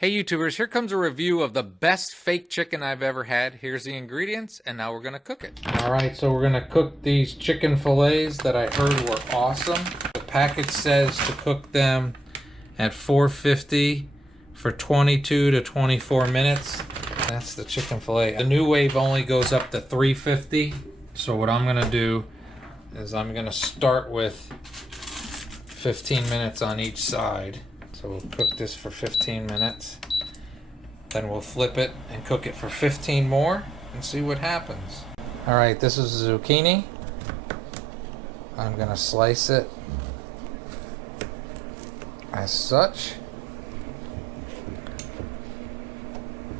Hey YouTubers, here comes a review of the best fake chicken I've ever had. Here's the ingredients, and now we're gonna cook it. Alright, so we're gonna cook these chicken fillets that I heard were awesome. The package says to cook them at 450 for 22 to 24 minutes. That's the chicken fillet. The new wave only goes up to 350. So what I'm gonna do is I'm gonna start with 15 minutes on each side. So we'll cook this for 15 minutes. Then we'll flip it and cook it for 15 more and see what happens. All right, this is zucchini. I'm gonna slice it as such.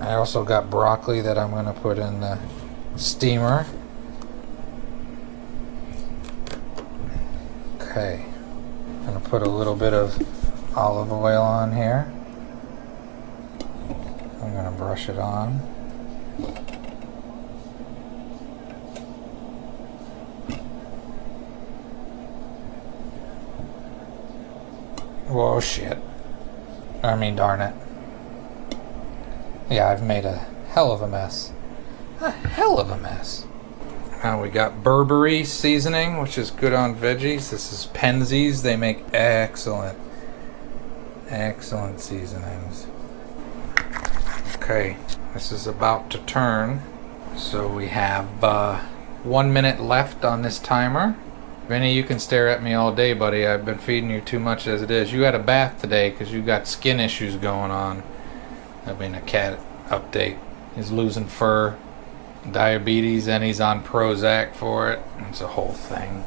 I also got broccoli that I'm gonna put in the steamer. Okay, I'm gonna put a little bit of olive oil on here. I'm gonna brush it on. Whoa, shit. I mean, darn it. Yeah, I've made a hell of a mess. A hell of a mess. Now we got Burberry seasoning, which is good on veggies. This is Penzeys. They make excellent seasonings. Okay, this is about to turn. So we have 1 minute left on this timer. Vinny, you can stare at me all day, buddy. I've been feeding you too much as it is. You had a bath today because you got skin issues going on. I mean, a cat update. He's losing fur, diabetes, and he's on Prozac for it. It's a whole thing.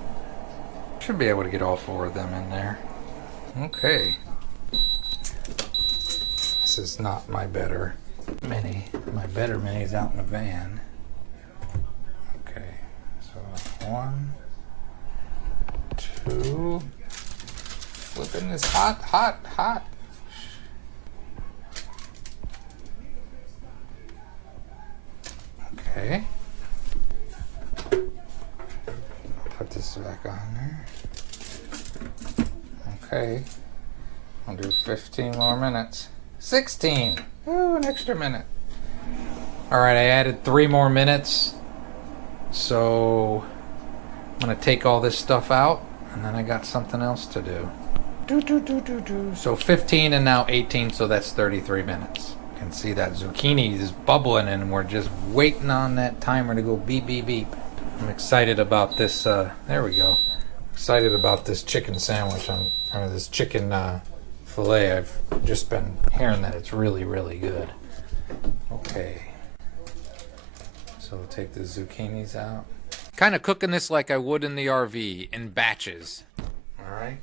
Should be able to get all 4 of them in there. Okay. This is not my better mini. My better mini's out in the van. Okay, so 1, 2. Flipping this hot. Okay. I'll put this back on there. Okay. I'll do 15 more minutes. 16. Ooh, an extra minute. Alright, I added 3 more minutes. So I'm gonna take all this stuff out, and then I got something else to do. So 15 and now 18, so that's 33 minutes. You can see that zucchini is bubbling and we're just waiting on that timer to go beep, beep, beep. I'm excited about this, there we go. Excited about this chicken sandwich, or this chicken fillet. I've just been hearing that it's really, really good. Okay. So we'll take the zucchinis out. Kind of cooking this like I would in the RV, in batches. Alright.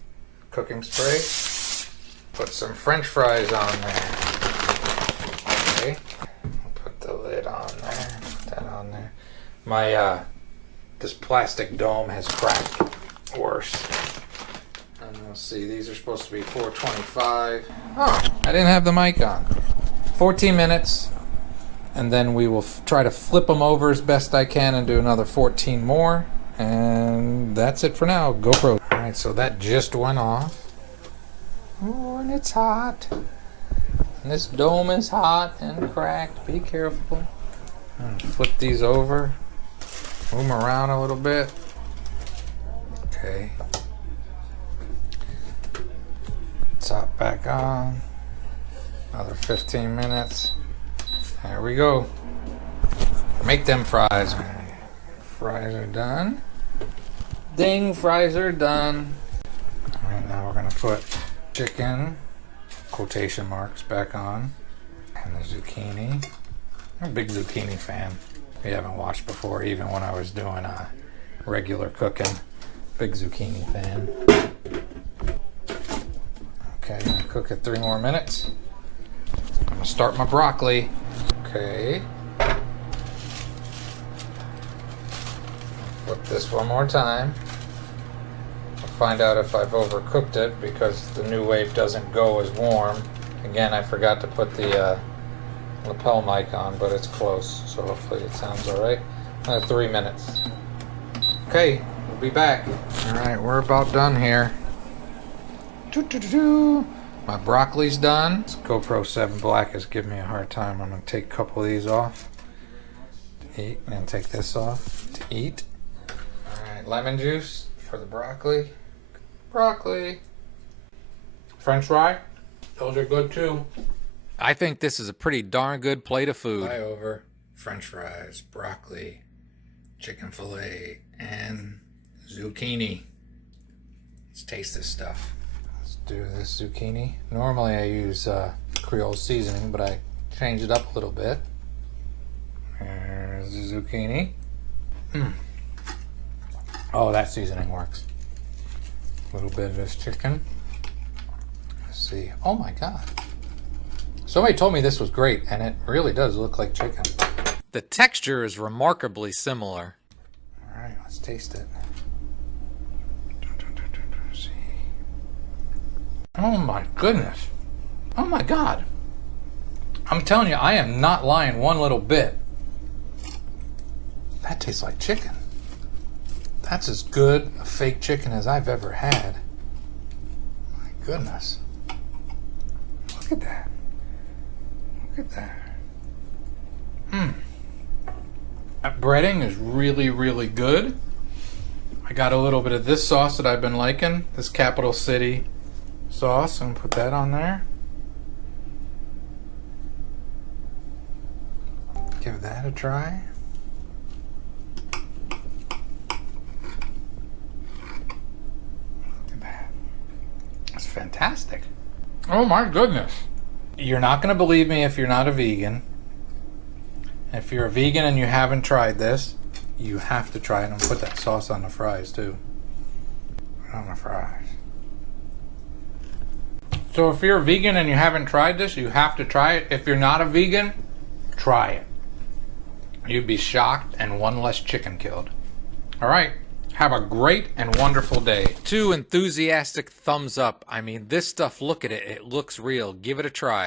Cooking spray. Put some French fries on there. Okay. I'll put the lid on there. Put that on there. My, this plastic dome has cracked worse. And we'll see, these are supposed to be 425. Oh, I didn't have the mic on. 14 minutes. And then we will try to flip them over as best I can and do another 14 more. And that's it for now. GoPro. Alright, so that just went off. Oh, and it's hot. And this dome is hot and cracked. Be careful. Flip these over. Move them around a little bit. Okay. Top back on. Another 15 minutes. There we go. Make them fries. Fries are done. Ding, fries are done. Alright, now we're gonna put chicken, quotation marks, back on. And the zucchini. I'm a big zucchini fan. If you haven't watched before, even when I was doing regular cooking. Big zucchini fan. Okay, I'm gonna cook it 3 more minutes. I'm gonna start my broccoli. Okay. Flip this one more time. I'll find out if I've overcooked it because the new wave doesn't go as warm. Again, I forgot to put the lapel mic on, but it's close, so hopefully it sounds alright. 3 minutes. Okay, we'll be back. Alright, we're about done here. My broccoli's done. This GoPro 7 Black is giving me a hard time. I'm going to take a couple of these off to eat, and then take this off to eat. Alright, lemon juice for the broccoli. Broccoli. French fry. Those are good too. I think this is a pretty darn good plate of food. Fly over, French fries, broccoli, chicken fillet, and zucchini. Let's taste this stuff. Let's do this zucchini. Normally I use Creole seasoning, but I change it up a little bit. There's the zucchini. Oh, that seasoning works. A little bit of this chicken. Let's see. Oh my God. Somebody told me this was great, and it really does look like chicken. The texture is remarkably similar. All right, let's taste it. See. Oh my goodness. Oh my God. I'm telling you, I am not lying one little bit. That tastes like chicken. That's as good a fake chicken as I've ever had. My goodness. Look at that. Look at that. That breading is really, really good. I got a little bit of this sauce that I've been liking, this Capital City sauce. I'm gonna put that on there. Give that a try. Look at that. That's fantastic. Oh my goodness. You're not going to believe me if you're not a vegan. If you're a vegan and you haven't tried this, you have to try it. And put that sauce on the fries too. Put it on the fries. So if you're a vegan and you haven't tried this, you have to try it. If you're not a vegan, try it. You'd be shocked and one less chicken killed. All right. Have a great and wonderful day. 2 enthusiastic thumbs up. I mean, this stuff, look at it. It looks real. Give it a try.